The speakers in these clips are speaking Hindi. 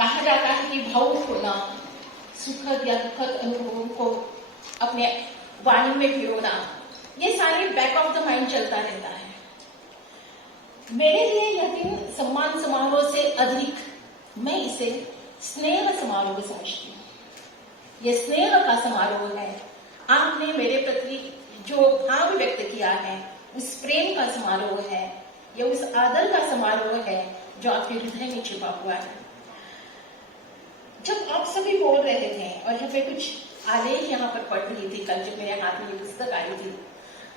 कहा जाता है कि भावुक होना, सुखद या दुखद अनुभवों को अपने वाणी में पिरोना, ये सारे बैक ऑफ द माइंड चलता रहता है। मेरे लिए यह दिन सम्मान समारोह से अधिक मैं इसे स्नेह समारोह समझती हूँ। यह स्नेह का समारोह है। आपने मेरे प्रति जो भाव व्यक्त किया है, उस प्रेम का समारोह है, यह उस आदर का समारोह है जो आपके हृदय में छिपा हुआ है। जब आप सभी बोल रहे थे और जब मैं कुछ आलेख यहाँ पर पढ़ रही थी, कल जब मेरे हाथ में ये पुस्तक आई थी,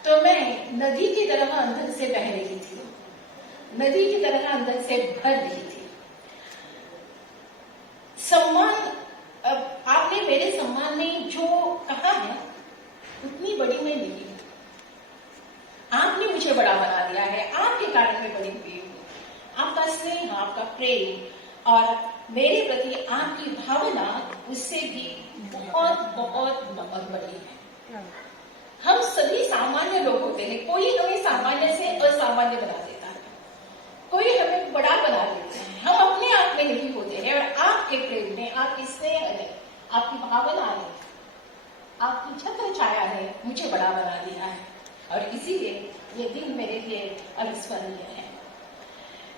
तो मैं नदी की तरह अंदर से बह रही थी, नदी की तरह अंदर से भर रही थी। सम्मान, आपने मेरे सम्मान में जो कहा है उतनी बड़ी मैं नहीं हूं। आपने मुझे बड़ा बना दिया है, आपके कारण मैं बड़ी हुई हूं। आपका स्नेह, आपका प्रेम और मेरे प्रति आपकी भावना उससे भी बहुत बहुत बहुत बड़ी है। हम सभी सामान्य लोग होते हैं, कोई हमें सामान्य से असामान्य बना देता है, कोई हमें बड़ा बना देता है। हम अपने आप में नहीं होते हैं और आपके प्रेम ने, आपकी स्नेह ने, आपकी भावना ने, आपकी छत्र छाया ने मुझे बड़ा बना दिया है और इसीलिए ये दिन मेरे लिए अविस्मरणीय है।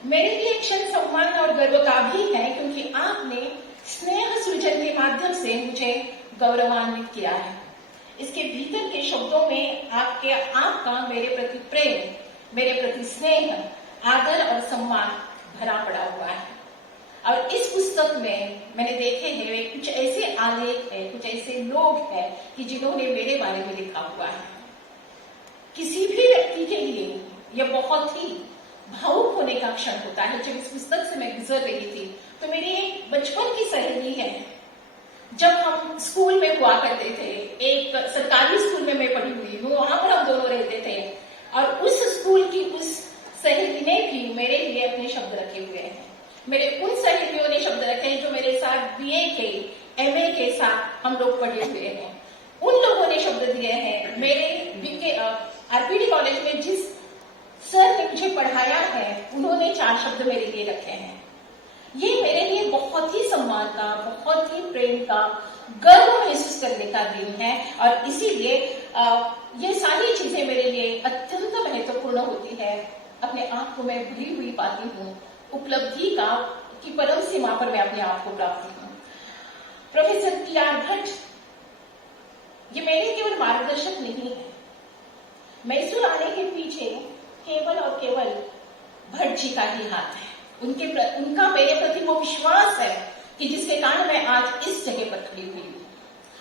मेरे लिए क्षण सम्मान और गर्व का भी है क्योंकि आपने स्नेह सृजन के माध्यम से मुझे गौरवान्वित किया है। इसके भीतर के शब्दों में आपका मेरे प्रति प्रेम, मेरे प्रति स्नेह, आदर और सम्मान भरा पड़ा हुआ है। और इस पुस्तक में मैंने देखे हैं कुछ ऐसे आलेख है, कुछ ऐसे लोग हैं कि जिन्होंने मेरे बारे में लिखा हुआ है। किसी भी व्यक्ति के लिए यह बहुत ही भावुक होने का क्षण होता है। जब इस पुस्तक से मैं गुजर रही थी तो मेरी एक बचपन की सहेली है, जब हम स्कूल में हुआ करते थे, एक सरकारी स्कूल में मैं पढ़ी हुई हूँ, वहां पर हम दोनों रहते थे और उस स्कूल की उस सहेली ने भी मेरे लिए अपने शब्द रखे हुए हैं। मेरे उन सहेलियों ने शब्द रखे हैं जो मेरे साथ बीए के, एमए के साथ हम लोग पढ़े हुए हैं। उन लोगों ने शब्द दिए हैं। मेरे आरपीडी कॉलेज में जिस सर ने मुझे पढ़ाया है, उन्होंने 4 शब्द मेरे लिए रखे हैं। ये मेरे लिए बहुत ही सम्मान का, बहुत ही प्रेम का, गर्व महसूस करने का दिन है और इसीलिए ये सारी चीजें मेरे लिए अत्यंत महत्वपूर्ण होती है। अपने आप को मैं भरी हुई पाती हूँ, उपलब्धि की परम सीमा पर मैं अपने आप को प्राप्त हूँ। Professor TR. भट्ट ये मेरे केवल मार्गदर्शक नहीं है। मैसूर आने के पीछे केवल और केवल भट्ट जी का ही हाथ है। उनका मेरे प्रति वो विश्वास है कि जिसके कारण मैं आज इस जगह पर खड़ी हुई हूँ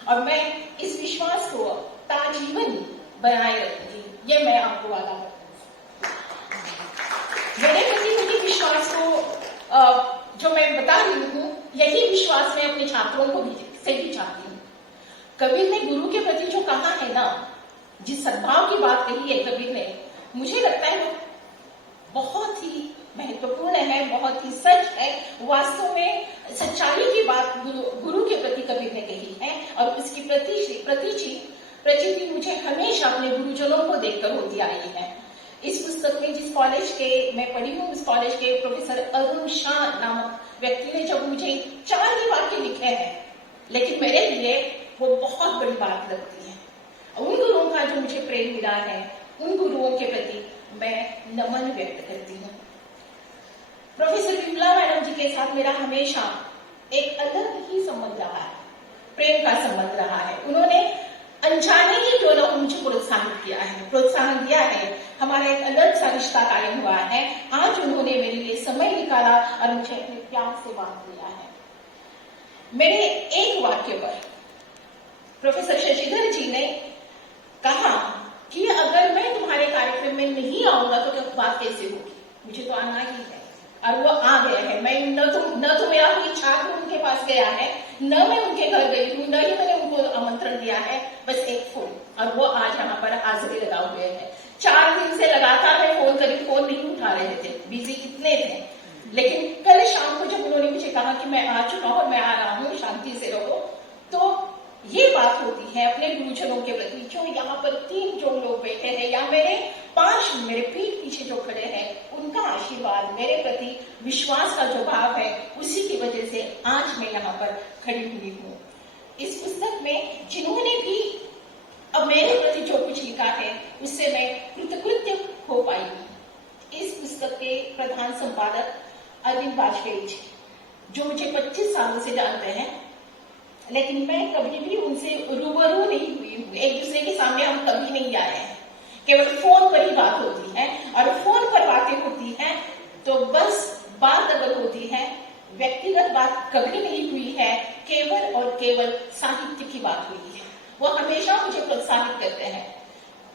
और मैं इस विश्वास को ताजीवन बनाए रखूंगी। ये मैं आपको वादा करती हूँ। मेरे प्रति उनके विश्वास को जो मैं बता रही हूँ, यही विश्वास मैं अपने छात्रों को से भी चाहती हूँ। कबीर ने गुरु के प्रति जो कहा है ना, जिस सद्भाव की बात कही है कबीर ने, मुझे लगता है वो बहुत ही महत्वपूर्ण है, बहुत ही सच है। वास्तव में सच्चाई की बात गुरु के प्रति कबीर ने कही है और उसकी प्रचिति मुझे हमेशा अपने गुरुजनों को देखकर होती आई है। इस पुस्तक में जिस कॉलेज के मैं पढ़ी हूँ, उस कॉलेज के प्रोफेसर अरुण शाह नामक व्यक्ति ने जब मुझे 4 ही वाक्य लिखे हैं, लेकिन मेरे लिए वो बहुत बड़ी बात लगती है। उन गुरुओं का जो मुझे प्रेम मिला है, उन गुरुओं के प्रति मैं नमन व्यक्त करती हूँ। प्रोफेसर विमला मैडम जी के साथ मेरा हमेशा एक अलग ही संबंध रहा है, प्रेम का संबंध रहा है। उन्होंने अनजाने ही क्यों ना मुझे प्रोत्साहन दिया है। हमारा एक अलग सा रिश्ता कायम हुआ है। आज उन्होंने मेरे लिए समय निकाला और मुझे अपने प्यार से बांध लिया है। मेरे एक वाक्य पर प्रोफेसर शशिधर जी ने कहा कि अगर मैं तुम्हारे कार्यक्रम में नहीं आऊंगा तो बात कैसे होगी, मुझे तो आना ही है। और वो आ गए हैं। मैं न तो मेरा कोई छात्र उनके पास गया है, न मैं उनके घर गई हूँ, न ही मैंने उनको आमंत्रण दिया है, बस एक फोन, और वो आज यहाँ पर हाजिरी लगा हुए हैं। 4 दिन से लगातार मैं फोन करी, फोन नहीं उठा रहे थे, बिजी कितने थे। लेकिन कल शाम को जब उन्होंने मुझे कहा कि मैं आ चुका हूँ और मैं आ रहा हूँ, शांति से रहो, तो ये बात होती है अपने गुरुजनों के प्रति। जो यहाँ पर 3 जो लोग बैठे हैं या मेरे पीठ पीछे जो खड़े हैं, उनका आशीर्वाद, मेरे प्रति विश्वास का जो भाव है, उसी की वजह से आज आज मैं यहाँ पर खड़ी हुई हूँ। इस पुस्तक में जिन्होंने भी अब मेरे प्रति जो कुछ लिखा है उससे मैं कृतकृत्य हो पाई हूँ। इस पुस्तक के प्रधान संपादक अरविंद वाजपेयी जी, जो मुझे 25 सालों से जानते हैं, लेकिन मैं कभी भी उनसे रूबरू नहीं हुई हूँ। एक दूसरे के सामने हम कभी नहीं आए हैं, केवल फोन पर ही बात होती है, और फोन पर बातें होती हैं तो बस बात अगर होती है, व्यक्तिगत बात कभी नहीं हुई है, केवल और केवल साहित्य की बात हुई है। वो हमेशा मुझे प्रोत्साहित करते हैं।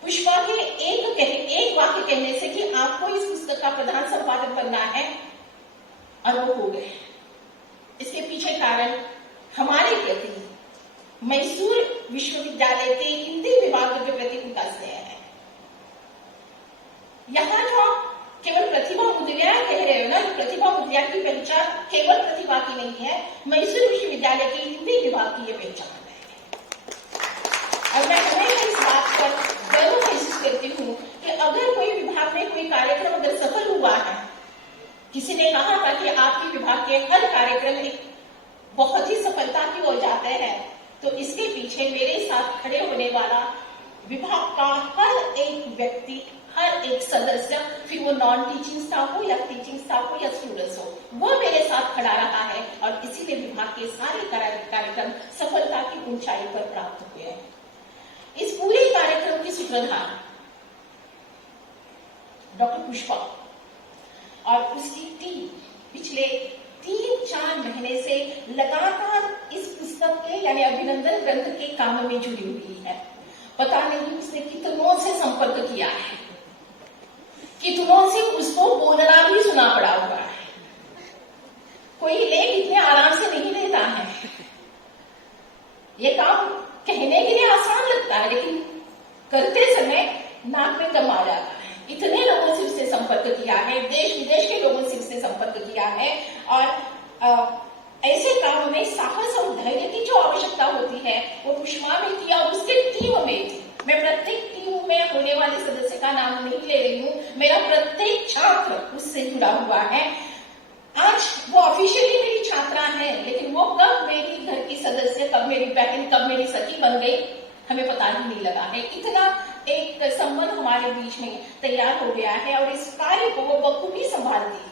पुष्पा के एक वाक्य कहने से कि आपको इस पुस्तक का प्रधान संपादक बनना है, और वो हो गए। इसके पीछे कारण हमारे प्रति मैसूर विश्वविद्यालय के हिंदी विभाग के प्रति उनका स्नेह है। यहाँ जो केवल प्रतिभा मुद्रिया कह रहे हो ना, प्रतिभा मुद्रिया की पहचान केवल प्रतिभा की नहीं है, मैसूर विश्वविद्यालय के हिंदी विभाग की ये पहचान है। और मैं हमेशा इस बात पर गर्व महसूस करती हूँ कि अगर कोई विभाग में कोई कार्यक्रम अगर सफल हुआ है, किसी ने कहा था कि आपके विभाग के हर कार्यक्रम एक बहुत ही सफलता की ओर जाते हैं, तो इसके पीछे मेरे साथ खड़े होने वाला विभाग का हर एक व्यक्ति, हर एक सदस्य, फिर वो नॉन टीचिंग स्टाफ हो या टीचिंग स्टाफ हो या स्टूडेंट्स हो, वो मेरे साथ खड़ा रहा है, और इसीलिए विभाग के सारे कार्यक्रम सफलता की ऊंचाई पर प्राप्त हुए हैं। इस पूरे कार्यक्रम की सूत्रधार डॉक्टर पुष्पा और उसकी टीम पिछले 3-4 महीने से लगातार इस पुस्तक के यानी अभिनंदन ग्रंथ के काम में जुड़ी हुई है। पता नहीं उसने कितनों से संपर्क किया है, कितनों से उसको बोलना भी सुना पड़ा हुआ है। कोई लेख इतने आराम से नहीं लेता है। ये काम कहने के लिए आसान लगता है, लेकिन करते समय नाक में दम आ जाता है। इतने लोगों से उससे संपर्क किया है, देश विदेश के लोगों से उससे संपर्क किया है, और ऐसे काम में साहस और धैर्य की जो आवश्यकता होती है वो पुष्पा में थी और उसके टीम में थी। मैं प्रत्येक टीम में होने वाले सदस्य का नाम नहीं ले रही हूँ, मेरा प्रत्येक छात्र उससे जुड़ा हुआ है। आज वो ऑफिशियली मेरी छात्रा है, लेकिन वो कब मेरी घर की सदस्य, कब मेरी बहन, कब मेरी सखी बन गई, हमें पता ही नहीं लगा है। इतना एक संबंध हमारे बीच में तैयार हो गया है, और इस कार्य को वो बखूबी संभालती है।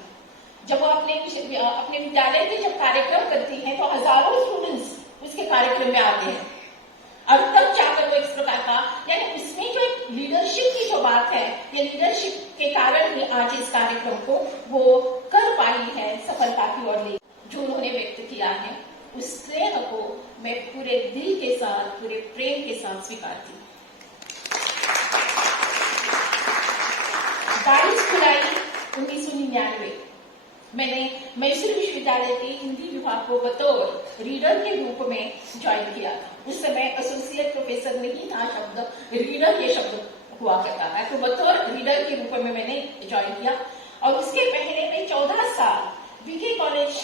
जब वो अपने विद्यालय के जब कार्यक्रम करती है तो हजारों स्टूडेंट्स उसके कार्यक्रम में आते हैं, और तब जाकर वो इस प्रकार का, यानी उसमें जो एक लीडरशिप की जो बात है, ये लीडरशिप के कारण ही आज इस कार्यक्रम को वो कर पाई है, सफलता की ओर ले जो उन्होंने व्यक्त किया है, उस स्नेह को मैं पूरे दिल के साथ, पूरे प्रेम के साथ स्वीकारती हूँ। 22 जुलाई 1999 मैंने मैसूर विश्वविद्यालय के हिंदी विभाग को बतौर रीडर के रूप में ज्वाइन किया था। उस समय एसोसिएट प्रोफेसर नहीं था शब्द, रीडर ये शब्द हुआ करता था, तो बतौर रीडर के रूप में मैंने ज्वाइन किया। और उसके पहले मैं 14 साल बीके कॉलेज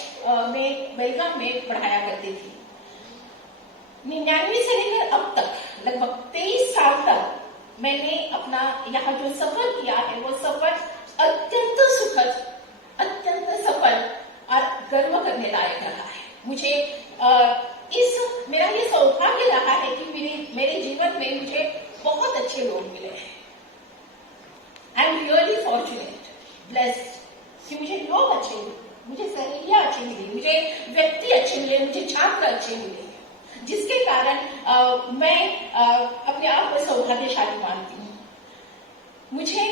में बेलगाम में पढ़ाया करती थी। 99 से लेकर अब तक लगभग 23 साल तक मैंने अपना यहाँ जो सफर किया है, वो सफर अत्यंत सुखद, अत्यंत सफल और गर्व करने लायक रहा है। मुझे मेरा ये सौभाग्य रहा है कि मेरे जीवन में मुझे बहुत अच्छे लोग मिले हैं। I am really fortunate, blessed कि मुझे लोग अच्छे मिले, मुझे सहेलियां अच्छी मिली, मुझे व्यक्ति अच्छे मिले, मुझे छात्र अच्छे मिले, जिसके कारण मैं अपने आप को सौभाग्यशाली मानती हूँ। मुझे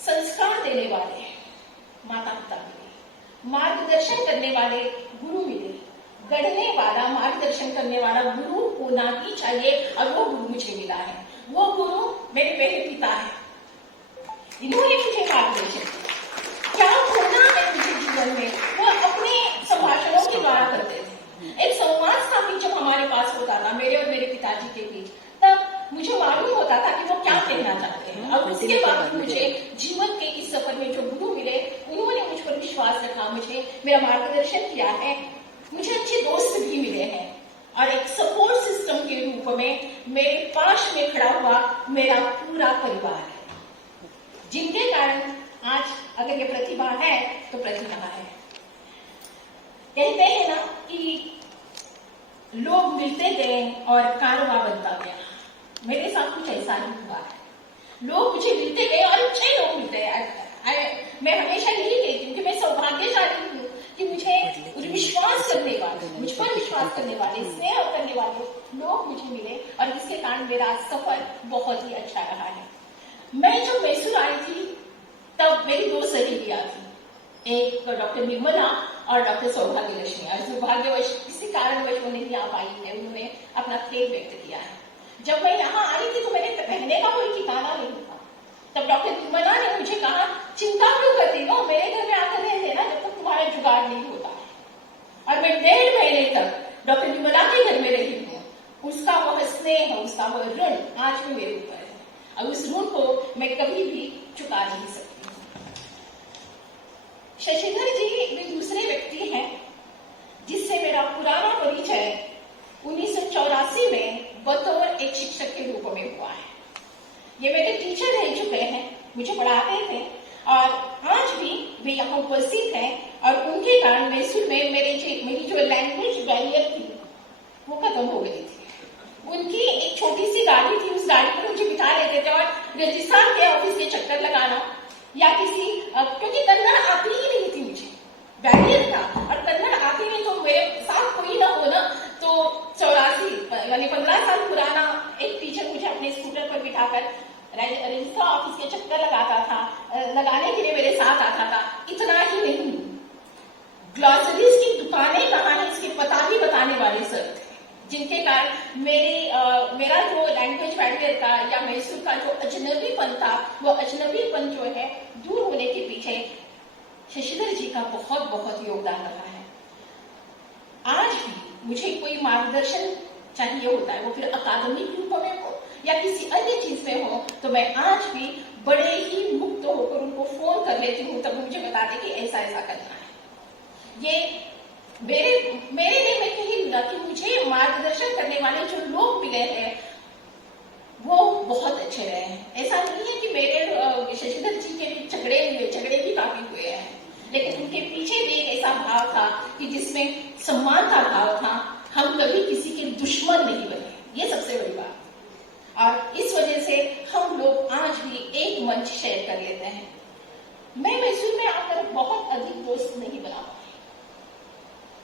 संस्कार देने वाले माता पिता मिले, मार्गदर्शन करने वाले गुरु मिले, गढ़ने वाला, मार्गदर्शन करने वाला गुरु होना ही चाहिए, और वो गुरु मुझे मिला है। वो गुरु मेरे पहले पिता है, इन्होंने मुझे मार्गदर्शन किया। क्या होना है मुझे जीवन में, वो अपने संभाषणों के द्वारा करते थे। एक संवाद स्थापित जब हमारे पास होता था मेरे और मेरे पिताजी के बीच, तब मुझे मालूम होता था कि वो क्या कहना चाहते हैं। और उसके बाद मुझे जीवन के इस सफर में जो गुरु मिले, उन्होंने मुझ पर विश्वास रखा, मुझे मेरा मार्गदर्शन किया है, मुझे अच्छे दोस्त भी मिले हैं, और एक सपोर्ट सिस्टम के रूप में मेरे पास में खड़ा हुआ मेरा पूरा परिवार है, जिनके कारण आज अगर ये प्रतिभा है तो प्रतिभा है। कहते हैं ना कि लोग मिलते गए और कारवां बनता गया। मेरे साथ कुछ ऐसा ही हुआ है। लोग मुझे मिलते गए और अच्छे लोग मिलते गए। मैं हमेशा यही कहती हूँ कि मैं सौभाग्यशाली हूँ कि मुझे विश्वास करने वाले, मुझ पर विश्वास करने वाले, स्नेह करने वाले लोग मुझे मिले और जिसके कारण मेरा सफर बहुत ही अच्छा रहा है। मैं जब मैसूर आई थी तब मेरी 2 सहेलियां थी, एक डॉक्टर निर्मला और डॉक्टर सौभाग्य लक्ष्मी। और दुर्भाग्यवश किसी कारणवश वो नहीं आ पाई है, उन्होंने अपना खेद व्यक्त किया है। जब मैं यहाँ आई थी तो मेरे रहने का कोई ठिकाना नहीं था। तब डॉक्टर निर्मला ने मुझे कहा, चिंता क्यों करती हो, मेरे घर में आकर रह लेना जब तक तुम्हारा जुगाड़ नहीं होता है। और मैं 1.5 महीने तक डॉक्टर निर्मला के घर में रही हूँ। उसका वह स्नेह, उसका वह ऋण आज भी मेरे ऊपर है और उस ऋण को मैं कभी भी चुका नहीं सकती। शशिधर जी वे दूसरे व्यक्ति हैं जिससे मेरा पुराना परिचय 1984 में बतौर एक शिक्षक के रूप में हुआ है। ये मेरे टीचर रह चुके हैं, मुझे पढ़ाते थे और आज भी वे यहाँ उपस्थित हैं। और उनके कारण मैसूर में मेरी जो लैंग्वेज बैरियर थी वो खत्म हो गई थी। उनकी एक छोटी सी गाड़ी थी, उस गाड़ी पर मुझे बिठा लेते थे और राजस्थान के ऑफिस के चक्कर लगाना या क्योंकि कन्नड़ आती ही नहीं थी, मुझे बैरियर था और कन्नड़ आती नहीं, तो मेरे साथ कोई ना हो ना, तो 84 यानी 15 साल पुराना एक टीचर मुझे अपने स्कूटर पर बिठाकर रजिस्ट्रार ऑफिस के चक्कर लगाता था, लगाने के लिए मेरे साथ आता था। इतना ही नहीं, ग्लॉसरीज की दुकानें कहाँ है इसके पता भी बताने वाले सर थे, जिनके कारण मेरा जो लैंग्वेज बैरियर था या मैसूर का जो अजनबीपन था, वो अजनबीपन जो है दूर होने के पीछे शशिधर जी का बहुत बहुत योगदान रहा है। आज भी मुझे कोई मार्गदर्शन चाहिए होता है, वो फिर अकादमिक रूप में हो या किसी अन्य चीज में हो, तो मैं आज भी बड़े ही मुक्त होकर उनको फोन कर लेती हूँ, तब मुझे बताते कि ऐसा ऐसा करना है। ये मेरे लिए मैं कहीं मिला कि मुझे मार्गदर्शन करने वाले जो लोग मिले हैं वो बहुत अच्छे रहे हैं। ऐसा नहीं है कि मेरे शशिधर जी के भी झगड़े भी काफी हुए हैं, लेकिन उनके पीछे भी एक ऐसा भाव था कि जिसमें सम्मान का भाव था। हम कभी किसी के दुश्मन नहीं बने, ये सबसे बड़ी बात। और इस वजह से हम लोग आज भी एक मंच शेयर कर लेते हैं। मैं मैसूर में आकर बहुत अधिक दोस्त नहीं बना पाई।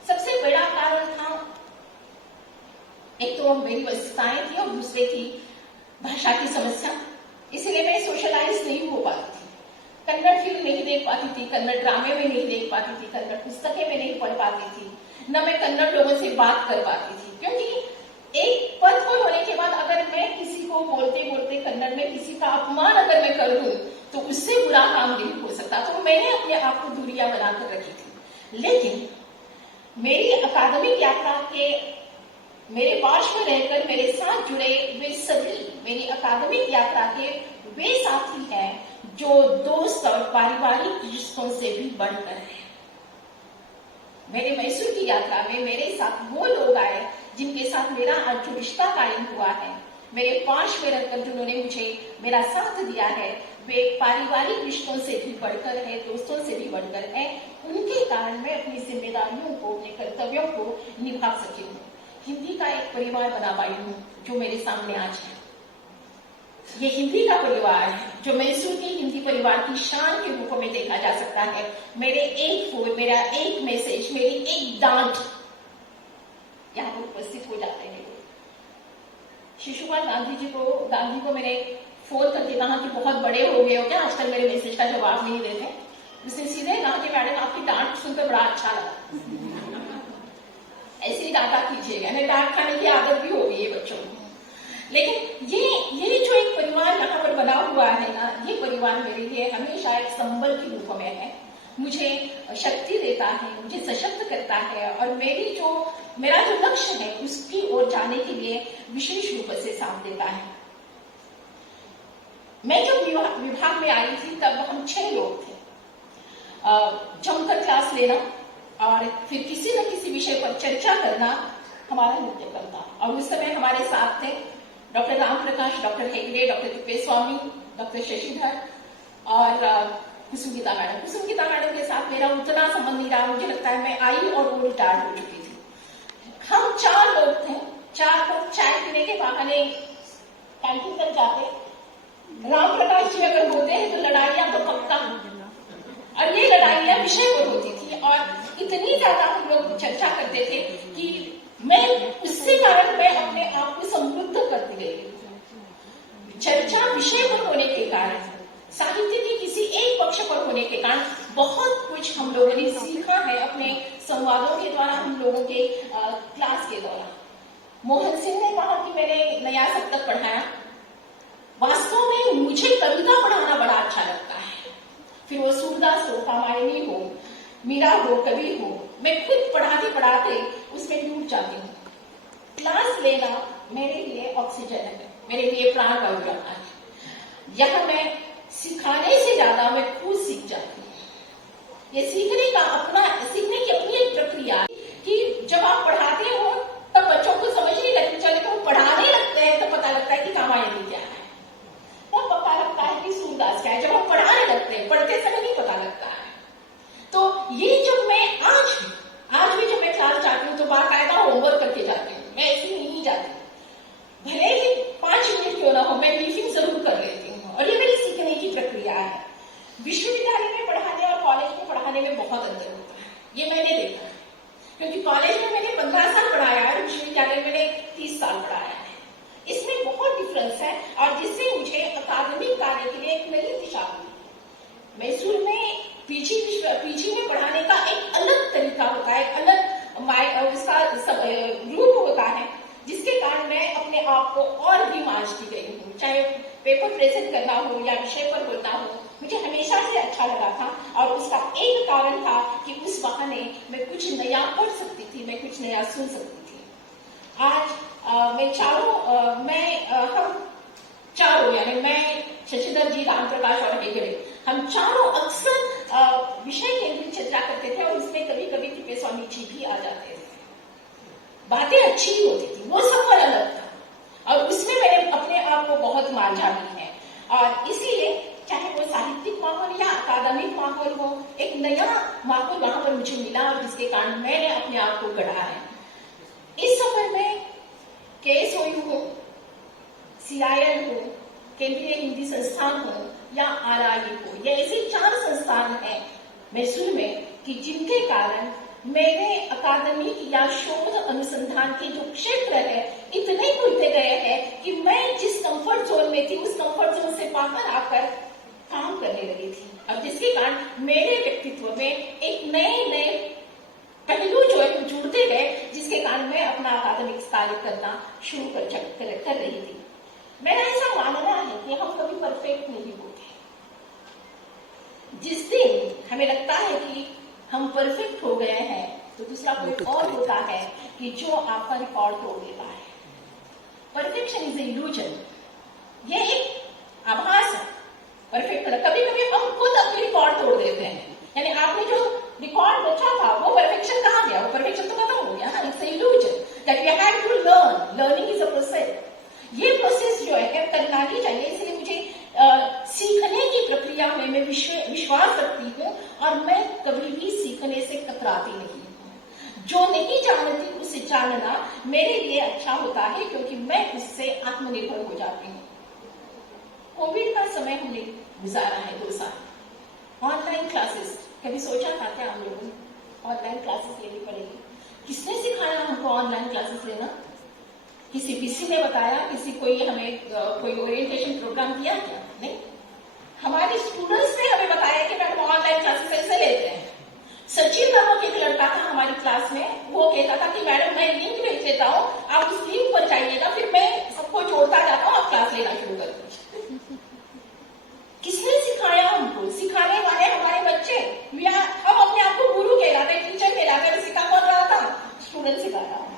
सबसे बड़ा कारण था, एक तो मेरी व्यस्तताएं थी और दूसरे थी भाषा की समस्या, इसलिए मैं सोशलाइज नहीं हो पाती थी। कन्नड़ फिल्म नहीं देख पाती थी, कन्नड़ ड्रामे में नहीं देख पाती थी, कन्नड़ पुस्तकें में नहीं पढ़ पाती थी, न मैं कन्नड़ लोगों से बात कर पाती थी। क्योंकि एक पद पर होने के बाद अगर मैं किसी को बोलते बोलते कन्नड़ में किसी का अपमान अगर मैं कर दूं तो उससे बुरा काम नहीं हो सकता। तो मैंने अपने आप को दूरियां बनाकर रखी थी। लेकिन मेरी अकादमिक यात्रा के मेरे पार्श्व में रहकर मेरे साथ जुड़े वे सभी मेरी अकादमिक यात्रा के वे साथी हैं जो दोस्त और पारिवारिक रिश्तों से भी बढ़कर है। मेरे मैसूर की यात्रा में मेरे साथ वो लोग आए जिनके साथ मेरा आज जो रिश्ता कायम हुआ है, मेरे पार्श्व में रहकर जिन्होंने मुझे मेरा साथ दिया है, वे पारिवारिक रिश्तों से भी बढ़कर है, दोस्तों से भी बढ़कर है। उनके कारण मैं अपनी जिम्मेदारियों को, अपने कर्तव्यों को निभा सकी हूँ। हिंदी का एक परिवार बना पाई हूँ जो मेरे सामने आज है। ये हिंदी का परिवार है जो मैसूर की हिंदी परिवार की शान के रूप में देखा जा सकता है। मेरे एक फोन, मेरा एक मैसेज, मेरी एक डांट यहाँ पर उपस्थित हो जाते हैं। शिशुपाल गांधी को मैंने फोन करके कहा कि बहुत बड़े हो गए हो क्या, आजकल मेरे मैसेज का जवाब नहीं देते। उसने सीधे कहा कि मैडम आपकी डांट सुनकर बड़ा अच्छा लगा। ऐसे ही डांटा कीजिएगा, नहीं डांट खाने की आदत भी हो गई है बच्चों को। लेकिन ये जो एक परिवार यहाँ पर बना हुआ है ना, ये परिवार मेरे लिए हमेशा एक संबल के रूप में है। मुझे शक्ति देता है, मुझे सशक्त करता है और मेरा जो लक्ष्य है उसकी ओर जाने के लिए विशेष रूप से साथ देता है। मैं जब विभाग में आई थी तब हम 6 लोग थे। जमकर क्लास लेना और फिर किसी न किसी विषय पर चर्चा करना हमारा मुख्य काम था। और उस समय हमारे साथ थे doctor Ram Prakash, doctor Hegde, doctor Tippeswamy, doctor Shashidhar और कुसुम गीता मैडम के साथ मेरा उतना संबंध नहीं रहा। मुझे लगता है मैं आई और वो रिटायर्ड हो चुकी थी। हम 4 लोग थे, 4 लोग चाय पीने के बहाने कैंटीन तक जाते। राम प्रकाश जी अगर बोलते हैं तो लड़ाइयां तो पक्का, और ये लड़ाइयां विषय पर होती थी और इतनी ज्यादा हम लोग चर्चा करते थे कि मैं उससे कारण मैं अपने आप को समृद्ध करती गई। चर्चा विषय पर होने के कारण, साहित्य के किसी एक पक्ष पर होने के कारण बहुत कुछ हम लोगों ने सीखा है अपने संवादों के द्वारा, हम लोगों के क्लास के दौरान। मोहन सिंह ने कहा कि मैंने नया सप्तक पढ़ाया। वास्तव में मुझे कविता पढ़ाना बड़ा अच्छा लगता है, फिर वो सूरदास हो, कामायनी हो, मीरा हो, कवि हो, मैं खुद पढ़ाते पढ़ाते उसमें डूब जाती हूँ। क्लास लेना मेरे लिए ऑक्सीजन है, मेरे लिए प्राण वायु रखना है। यह मैं सिखाने से ज्यादा मैं खुद सीख जाती हूँ। ये सीखने की अपनी एक प्रक्रिया है कि जब आप पढ़ाते हो तब बच्चों को समझ नहीं लगती, चले तो पढ़ाने लगते हैं तो पता लगता है कि कामायनी क्या है, तब पता लगता है कि सूरदास क्या है। जब हम पढ़ाने लगते हैं, पढ़ते समय नहीं पता लगता है। तो ये जब मैं आज भी जब मैं क्लास जाती हूँ तो बाकायदा होमवर्क करके जाती हूँ, मैं ऐसे नहीं जाती। भले ही 5 मिनट क्यों ना हो, मैं ब्रीफिंग जरूर कर लेती हूँ, और ये मेरी सीखने की प्रक्रिया है। विश्वविद्यालय में पढ़ाने और कॉलेज में पढ़ाने में बहुत अंतर होता है, ये मैंने देखा है। क्योंकि कॉलेज में मैंने 15 साल पढ़ाया है और विश्वविद्यालय में मैंने 30 साल पढ़ाया है। इसमें बहुत डिफरेंस है, और जिससे मुझे अकादमिक कार्य के लिए एक नई दिशा मिली। मैसूर में पीजी में पढ़ाने का एक अलग तरीका होता है, एक अलग उसका रूप होता है, जिसके कारण मैं अपने आप को और भी मांझती गई हूँ। चाहे पेपर प्रेजेंट करना हो या विषय पर बोलना हो, मुझे हमेशा से अच्छा लगा था। और उसका एक कारण था कि उस बहाने मैं कुछ नया पढ़ सकती थी, मैं कुछ नया सुन सकती थी। आज हम चारों यानी मैं, शशिधर जी, राम प्रकाश और हेगड़े, हम चारों अक्सर विषय केंद्रित चर्चा करते थे, और इसमें कभी कभी कृपे स्वामी जी भी आ जाते थे। बातें अच्छी ही होती थी, वो सफर अलग था, और उसमें मैंने अपने आप को बहुत मांझा भी है। और इसीलिए चाहे वो साहित्यिक माहौल या अकादमिक माहौल हो, एक नया माहौल वहां पर मुझे मिला, और जिसके कारण मैंने अपने आप को गढ़ा है। इस सफर में KSOU हो, CIL हो, केंद्रीय हिंदी संस्थान हो या RIE हो, ये ऐसे 4 संस्थान हैं मैसूर में कि जिनके कारण मेरे अकादमिक या शोध अनुसंधान के जो क्षेत्र है इतने खुलते गए हैं कि मैं जिस कंफर्ट जोन में थी, उस कंफर्ट जोन से बाहर आकर काम करने लगी थी, और जिसके कारण मेरे व्यक्तित्व में एक नए पहलू जो है जुड़ते गए, जिसके कारण मैं अपना अकादमिक कार्य करना शुरू कर रही थी। मेरा ऐसा मानना है कि हम कभी परफेक्ट नहीं होते। जिस दिन हमें लगता है कि हम परफेक्ट हो गए हैं, तो दूसरा कोई और होता है कि जो आपका रिकॉर्ड तोड़ देता है। परफेक्शन इज ए इल्यूजन, ये एक आभास है। परफेक्ट कभी कभी हम खुद अपने रिकॉर्ड तोड़ देते हैं, यानी आपने जो रिकॉर्ड रचा था वो परफेक्शन कहाँ गया? वो परफेक्शन तो खत्म हो गया ना। It's a illusion that we have to learn. Learning is a process. ये प्रोसेस जो है करना ही चाहिए। इसलिए मुझे सीखने की प्रक्रिया में मैं विश्वास रखती हूँ, और मैं कभी भी सीखने से कतराती नहीं हूँ। जो नहीं जानती उसे जानना मेरे लिए अच्छा होता है, क्योंकि मैं उससे आत्मनिर्भर हो जाती हूँ। कोविड का समय हमने गुजारा है 2 साल। ऑनलाइन क्लासेस, कभी सोचा था क्या हम लोगों ने ऑनलाइन क्लासेस लेनी पड़ेगी? किसने सिखाया हमको ऑनलाइन क्लासेस लेना? किसी पीसी ने बताया? कोई हमें कोई ओरिएंटेशन प्रोग्राम किया क्या? नहीं। हमारे स्टूडेंट्स ने हमें बताया कि मैडम ऑनलाइन क्लासेस ऐसे लेते हैं। सचिन नामक एक लड़का था हमारी क्लास में, वो कहता था कि मैडम मैं लिंक भेज देता हूँ, आप उस लिंक पर जाइएगा, फिर मैं सबको जोड़ता जाता हूँ, आप क्लास लेना शुरू कर दीजिए। किसने सिखाया हमको? सिखाने वाले हमारे बच्चे। हम अपने आप को गुरु कहलाते, टीचर कहलाते, सिखा कौन रहा था? स्टूडेंट सिखा रहा था।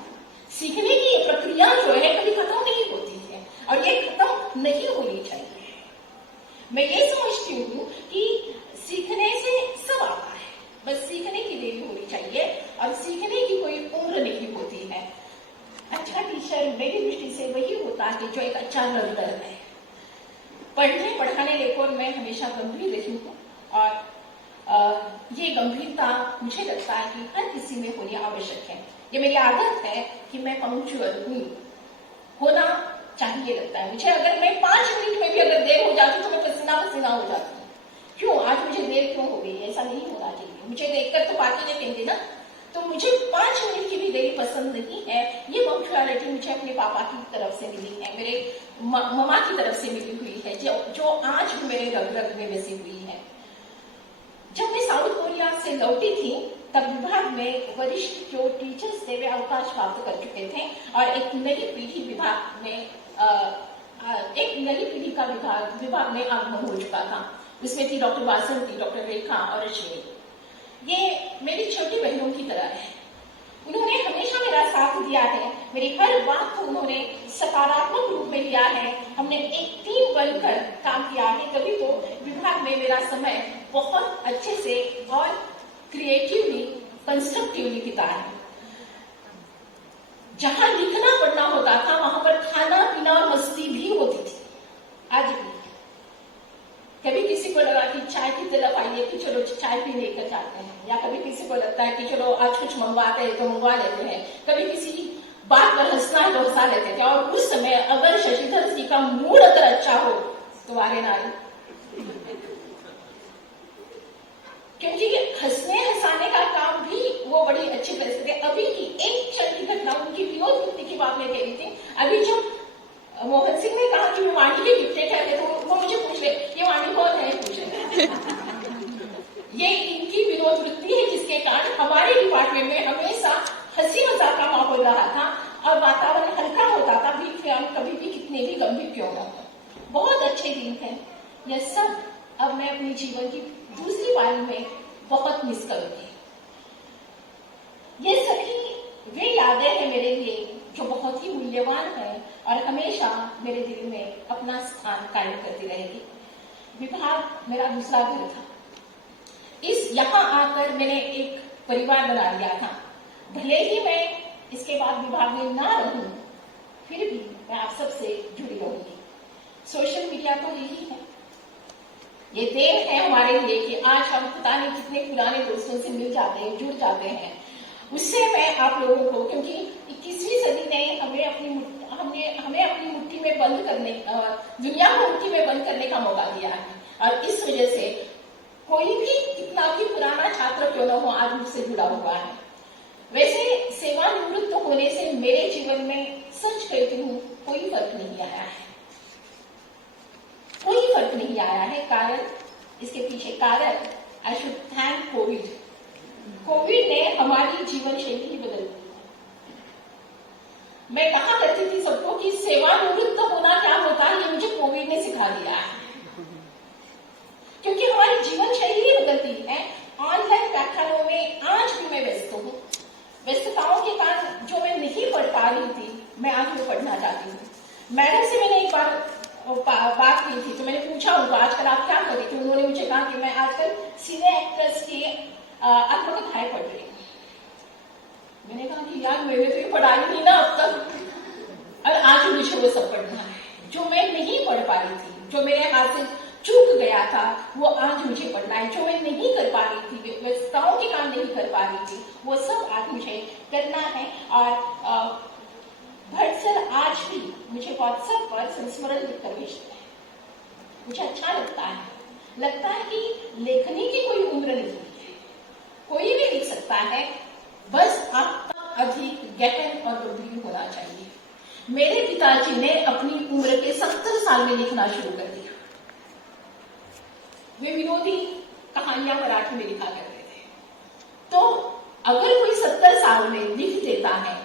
सीखने की प्रक्रिया जो है कभी खत्म नहीं होती है, और ये खत्म नहीं होनी चाहिए। मैं ये समझती हूँ कि सीखने से सब आता है, बस सीखने की देरी होनी चाहिए, और सीखने की कोई उम्र नहीं होती है। अच्छा टीचर मेरी दृष्टि से वही होता है जो एक अच्छा लर्नर है। पढ़ने पढ़ाने लेकर मैं हमेशा गंभीर रही हूँ, और ये गंभीरता मुझे लगता है कि हर किसी में होनी आवश्यक है। ये मेरी आदत है कि मैं पंक्चुअल हूँ, होना चाहिए लगता है मुझे। अगर मैं 5 मिनट में भी अगर देर हो जाती तो मैं पसीना पसीना हो जाती हूँ। क्यों आज मुझे देर क्यों हो गई? ऐसा नहीं होना चाहिए। मुझे देखकर तो बाकी नहीं कहेंगे ना। तो मुझे 5 मिनट की भी देरी पसंद नहीं है। ये पंक्चुअलिटी मुझे अपने पापा की तरफ से मिली है, मेरे मम्मा की तरफ से मिली हुई है, जो आज भी मेरे रग रग में बसी हुई है। जब मैं साउथ कोरिया से लौटी थी तब विभाग में वरिष्ठ जो टीचर्स थे वे अवकाश प्राप्त कर चुके थे और एक नई पीढ़ी विभाग में विभाग में आगमन हो चुका था। उसमें थी डॉक्टर वासंती, डॉक्टर रेखा और अश्विनी। ये मेरी छोटी बहनों की तरह है। उन्होंने हमेशा मेरा साथ दिया है, मेरी हर बात को उन्होंने सकारात्मक रूप में लिया है। हमने एक टीम बनकर काम किया है। कभी तो विभाग में मेरा समय बहुत अच्छे से और क्रिएटिवली, कंस्ट्रक्टिवली बीता है। जहां लिखना पढ़ना होता था वहां पर खाना पीना और मस्ती भी होती थी। आज भी कभी किसी को लगा कि चाय की तरफ आइए कि चलो चाय पी लेकर जाते हैं, या कभी किसी को लगता है कि चलो आज कुछ मंगवाते हैं तो मंगवा लेते हैं। कभी किसी बात पर हंसना है तो हंसा लेते थे। और उस समय अगर शशिधर जी का मूड अगर अच्छा हो तो वारे नारी, क्योंकि हंसने हंसाने का काम भी वो बड़ी अच्छी परिस्थिति है। अभी की एक क्षण की घटना, उनकी विनोद वृत्ति की बात मैं कह रही थी। अभी जब मोहन सिंह ने कहा कि वो वाणी के डिक्टेटर है तो वो मुझे पूछ ले ये वाणी कौन है, पूछ ले। ये इनकी विनोद वृत्ति है जिसके कारण हमारे डिपार्टमेंट में हमेशा हंसी मजाक का माहौल रहा था और वातावरण हल्का होता था। भी हम कभी भी कितने भी गंभीर क्यों ना हो, बहुत अच्छे दिन थे। यह सब अब मैं अपने जीवन की दूसरी पारी में बहुत मिस करूंगी। ये सभी वे यादें हैं मेरे लिए जो बहुत ही मूल्यवान है और हमेशा मेरे दिल में अपना स्थान कायम करती रहेगी। विभाग मेरा दूसरा घर था। यहाँ आकर मैंने एक परिवार बना लिया था। भले ही मैं इसके बाद विभाग में ना रहूं, फिर भी मैं आप सबसे जुड़ी रहूंगी। सोशल मीडिया तो यही है, ये देन है हमारे लिए कि आज हम पता नहीं कितने पुराने दोस्तों से मिल जाते हैं, जुड़ जाते हैं। उससे मैं आप लोगों को, क्योंकि 21वीं सदी ने हमें अपनी मुट्ठी में बंद करने, दुनिया को मुट्ठी में बंद करने का मौका दिया है। और इस वजह से कोई भी कितना भी पुराना छात्र क्यों न हो आज मुझसे जुड़ा हुआ है। वैसे सेवानिवृत्त होने से मेरे जीवन में सच कहती हूँ कोई फर्क नहीं आया है, कोई फर्क नहीं आया है। कारण, इसके पीछे कारण I should thank Covid. Covid ने हमारी जीवन शैली ही बदल दी। मैं कहा करती थी सबको कि सेवानिवृत्त होना क्या होता है, ये मुझे कोविड ने सिखा दिया है। क्योंकि हमारी जीवन शैली ही बदलती है। ऑनलाइन व्याख्यानों में आज भी मैं व्यस्त हूँ। व्यस्तताओं के कारण जो मैं नहीं पढ़ पा रही थी, मैं आज भी पढ़ना चाहती हूँ। मैडम से मैंने एक बार बात की थी तो मैंने पूछा उनको आजकल आप क्या कर रही थी। उन्होंने मुझे कहा कि मैं आजकल सीने एक्ट्रेस की आत्मकथाएं पढ़ रही हूँ। मैंने कहा कि यार मैंने तो ये पढ़ाई नहीं ना अब तक, और आज मुझे वो सब पढ़ना है जो मैं नहीं पढ़ पा रही थी, जो मेरे हाथ से चूक गया था, वो आज मुझे पढ़ना है। जो मैं नहीं कर पा रही थी, व्यस्तताओं के काम नहीं कर पा रही थी, वो सब आज मुझे करना है। और भटसर आज भी मुझे व्हाट्सएप पर संस्मरण लिखकर भेजते हैं। मुझे अच्छा लगता है कि लेखनी की कोई उम्र नहीं है, कोई भी लिख सकता है, बस आपका अधिक गहन और गंभीर होना चाहिए। मेरे पिताजी ने अपनी उम्र के 70 साल में लिखना शुरू कर दिया। वे विनोदी कहानियां मराठी में लिखा करते थे। तो अगर कोई 70 साल में लिख देता है,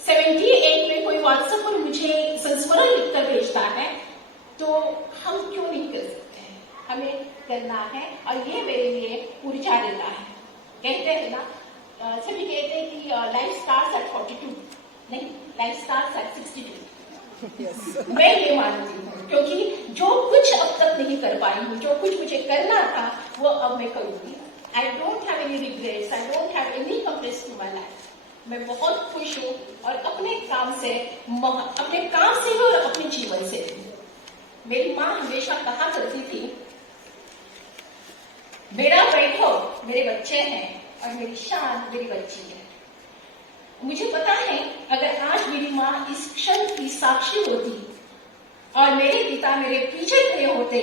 78 में कोई व्हाट्सएप पर मुझे संस्मरण लिखकर भेजता है, तो हम क्यों नहीं कर सकते हैं? हमें करना है और ये मेरे लिए ऊर्जा देता है। कहते हैं ना, सभी कहते हैं कि लाइफ स्टार्ट्स एट 42, नहीं, लाइफ स्टार्ट्स एट 62। Yes. मैं ये मानती हूँ, क्योंकि जो कुछ अब तक नहीं कर पाई हूँ, जो कुछ मुझे करना था, वो अब मैं करूंगी। I don't have any regrets, I don't have any complaints to my life. मैं बहुत खुश हूँ और अपने काम से और अपने जीवन से। मेरी माँ हमेशा कहा करती थी, बेड़ा बैठो मेरे बच्चे हैं और मेरी शान मेरी बच्ची है। मुझे पता है अगर आज मेरी माँ इस क्षण की साक्षी होती और मेरे पिता मेरे पीछे खड़े होते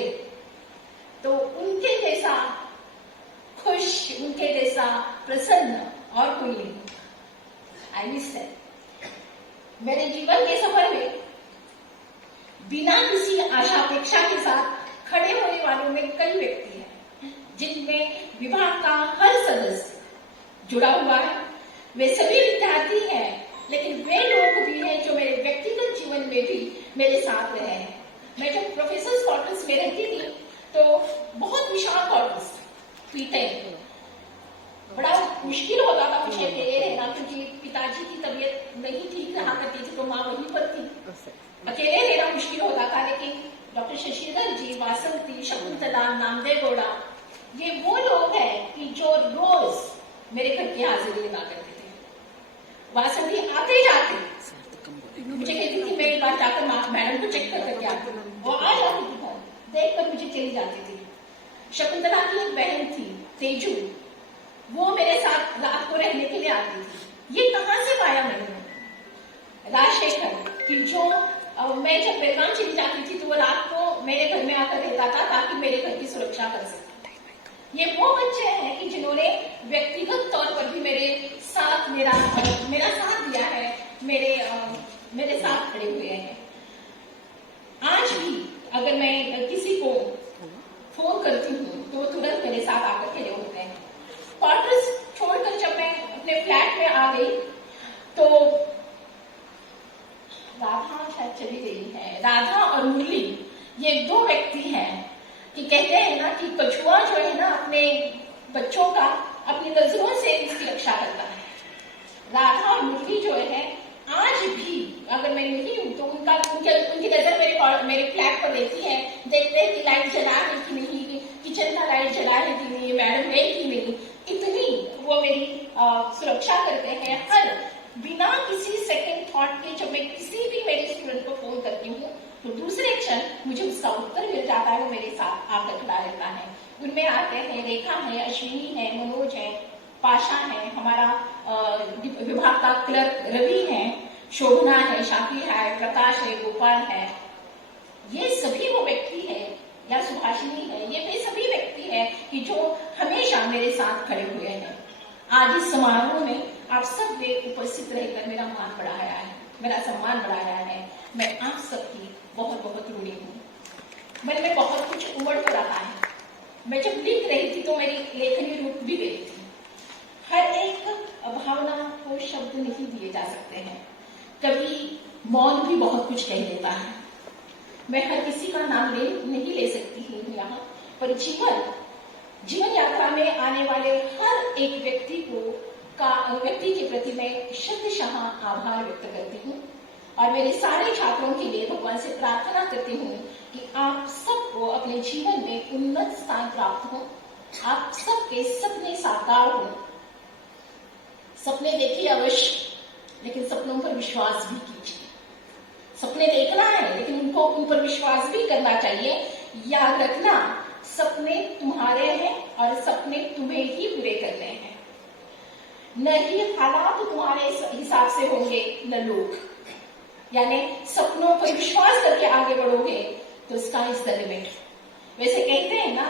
तो उनके जैसा खुश, उनके जैसा प्रसन्न और कोई नहीं। I miss that. मेरे जीवन के सफर में बिना किसी आशा अपेक्षा के साथ खड़े होने वालों में कई व्यक्ति हैं जिनमें विभाग का हर सदस्य जुड़ा हुआ है। वे सभी विद्यार्थी हैं, लेकिन वे लोग भी हैं जो मेरे व्यक्तिगत जीवन में भी मेरे साथ रहे हैं। मैं जब प्रोफेसर्स क्वार्टर्स में रहती थी तो बहुत विशाल क्वार्टर्स पीते, बड़ा मुश्किल होता था मुझे अकेले रहना, क्योंकि पिताजी की तबीयत नहीं ठीक रहा करती थी तो माँ वहीं पर थी। अकेले रहना मुश्किल होता था, लेकिन डॉक्टर शशिधर जी, वासंती, शकुंतला, नामदेव गौड़ा, ये वो लोग हैं कि जो रोज मेरे घर की हाजिरी लगा करते थे। वासंती आते जाते मुझे कहती थी, मैं एक बार जाकर मैडम को चेक करके आती हूँ, वो आ जाती थी घर, देख कर मुझे चली जाती थी। शकुंतला की एक बहन थी तेजू, वो मेरे साथ रात को रहने के लिए आती थी। ये कहाँ से पाया मैंने? राजशेखर कि जो मैं जब बेलगाम चली जाती थी तो वो रात को मेरे घर में आकर रहता था ताकि मेरे घर की सुरक्षा कर सके। ये वो बच्चे हैं कि जिन्होंने व्यक्तिगत तौर पर भी मेरे साथ मेरा साथ दिया है, मेरे साथ खड़े हुए हैं। आज भी अगर मैं किसी को फोन करती हूँ तो वो तुरंत मेरे साथ आकर खड़े होते हैं। क्वार्टर्स छोड़कर जब मैं अपने फ्लैट में आ गई तो राधा शायद चली गई है, राधा और मुरली ये दो व्यक्ति हैं कि कहते हैं ना कि कछुआ जो है ना अपने बच्चों का अपनी नजरों से इसकी रक्षा करता है। राधा और मुरली जो है आज भी अगर मैं नहीं हूं तो उनकी नजर मेरे फ्लैट पर रहती है, देखते हैं कि लाइट जला है कि नहीं, किचन का लाइट जला है कि नहीं, मैडम गई कि नहीं, इतनी वो मेरी सुरक्षा करते हैं। हर बिना किसी सेकंड थॉट के जब मैं किसी भी मेरे स्टूडेंट को फोन करती हूँ तो दूसरे क्षण मुझे उसका उत्तर मिल जाता है, वो मेरे साथ आकर खड़ा रहता है। उनमें आते हैं रेखा है, अश्विनी है, मनोज है, पाशा है, हमारा विभाग का क्लर्क रवि है, शोभना है, शाकिर है, प्रकाश है, गोपाल है। ये सभी वो व्यक्ति है, या सुभाषिनी है, ये वे सभी व्यक्ति है कि जो हमेशा मेरे साथ खड़े हुए हैं। आज इस समारोह में आप सब वे उपस्थित रहकर मेरा मान बढ़ाया है, मेरा सम्मान बढ़ाया है। मैं आप सबकी बहुत बहुत ऋणी हूँ। मन में बहुत कुछ उमड़ कर रहा है। मैं जब लिख रही थी तो मेरी लेखनी रुक भी गई थी। हर एक भावना को शब्द नहीं दिए जा सकते हैं, कभी मौन भी बहुत कुछ कह देता है। मैं हर किसी का नाम नहीं ले सकती हूँ यहाँ, पर जीवन यात्रा में आने वाले हर एक व्यक्ति के प्रति मैं शतशः आभार व्यक्त करती हूँ और मेरे सारे छात्रों के लिए भगवान से प्रार्थना करती हूँ कि आप सबको अपने जीवन में उन्नत स्थान प्राप्त हो, आप सबके सपने साकार हो। सपने देखिए अवश्य, लेकिन सपनों पर विश्वास भी कीजिए। सपने देखना है लेकिन उन पर विश्वास भी करना चाहिए। याद रखना, सपने तुम्हारे हैं और सपने तुम्हें ही पूरे करने हैं। न ही हालात तुम्हारे हिसाब से होंगे न लोग। यानी सपनों पर विश्वास करके आगे बढ़ोगे तो स्काई इज द लिमिट। वैसे कहते हैं ना,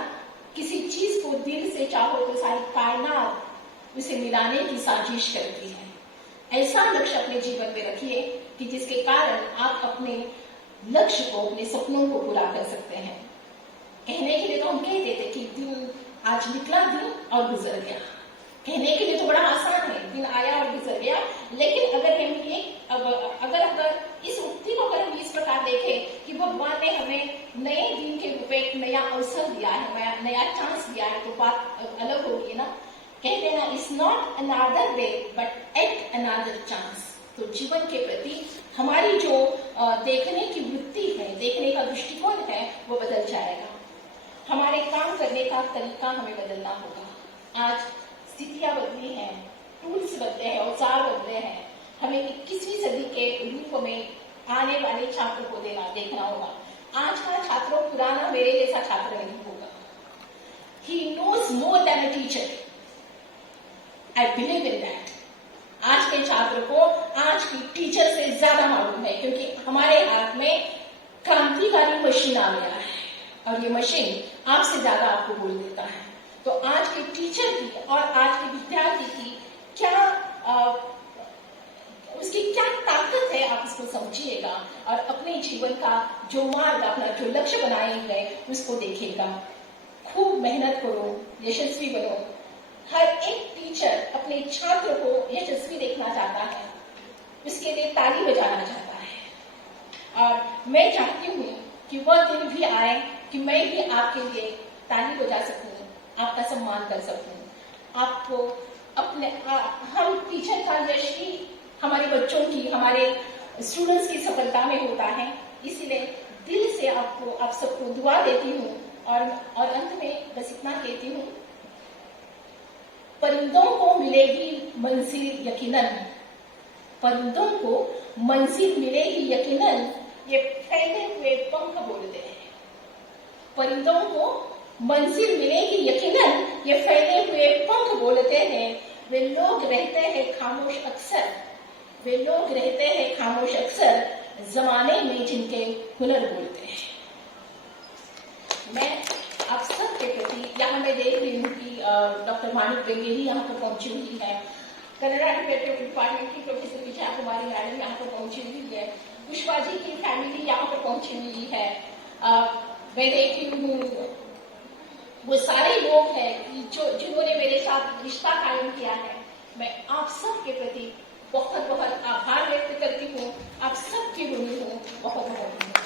किसी चीज को दिल से चाहो तो सारी कायनात उसे मिलाने की साजिश करती है। ऐसा लक्ष्य अपने जीवन में रखिए कि जिसके कारण आप अपने लक्ष्य को, अपने सपनों को पूरा कर सकते हैं। कहने के लिए तो हम कह देते कि दिन आज निकला दिन और गुजर गया। कहने के लिए तो बड़ा आसान है, दिन आया और गुजर गया। लेकिन अगर अगर इस उक्ति को अगर हम इस प्रकार देखें कि भगवान ने हमें नए दिन के रूप में एक नया अवसर दिया है, नया चांस दिया है, तो बात अलग होगी ना। कहते हैं ना, it's not another day but at another chance. तो जीवन के प्रति हमारी जो देखने की वृत्ति है, देखने का दृष्टिकोण है, वो बदल जाएगा। हमारे काम करने का तरीका हमें बदलना होगा। आज स्थितियां बदली हैं, टूल्स बदले हैं, औजार बदले हैं। हमें 21वीं सदी के रूप में आने वाले छात्र को देखना होगा। आज का छात्र पुराना मेरे जैसा छात्र नहीं होगा। He knows more than a teacher. I believe in that. आज के छात्र को आज की टीचर से ज्यादा मालूम है, क्योंकि हमारे हाथ में क्रांतिकारी मशीन आ गया है और ये मशीन आपसे ज्यादा आपको बोल देता है। तो आज के टीचर की और आज के विद्यार्थी की क्या उसकी क्या ताकत है, आप इसको समझिएगा और अपने जीवन का जो मार्ग, अपना जो लक्ष्य बनाए हुए उसको देखिएगा। खूब मेहनत करो, यशस्वी बनो। हर एक टीचर अपने छात्र को यशस्वी देखना चाहता है, उसके लिए ताली बजाना चाहता है। और मैं चाहती हूँ कि वह दिन भी आए कि मैं भी आपके लिए ताली बजा सकूं, आपका सम्मान कर सकूं। आपको अपने हम टीचर का यश ही हमारे बच्चों की, हमारे स्टूडेंट्स की सफलता में होता है। इसीलिए दिल से आप सबको दुआ देती हूँ और अंत में बस इतना कहती हूँ, परिंदों को मिलेगी मंजिल यकीनन, परिंदों को मंजिल मिलेगी यकीनन, ये फैले हुए पंख बोलते हैं। परिंदों को मंजिल मिलेगी यकीनन, ये फैले हुए पंख बोलते हैं। वे लोग रहते हैं खामोश अक्सर, वे लोग रहते हैं खामोश अक्सर, जमाने में जिनके हुनर बोलते हैं। मैं आप सब के प्रति, यहाँ मैं देख रही हूँ कि डॉक्टर मानिक बेगेरी यहाँ पर पहुंची हुई है, कन्नड़ा डिपार्टमेंट की प्रोफेसर विजया कुमारी मैडम यहाँ पर पहुंची हुई है, पुष्पा जी की फैमिली यहाँ पर पहुंची हुई है। मैं देख रही हूँ वो सारे लोग हैं जिन्होंने मेरे साथ रिश्ता कायम किया है। मैं आप सब के प्रति बहुत बहुत आभार व्यक्त करती हूँ, आप सबकी ऋणी हूँ। बहुत बहुत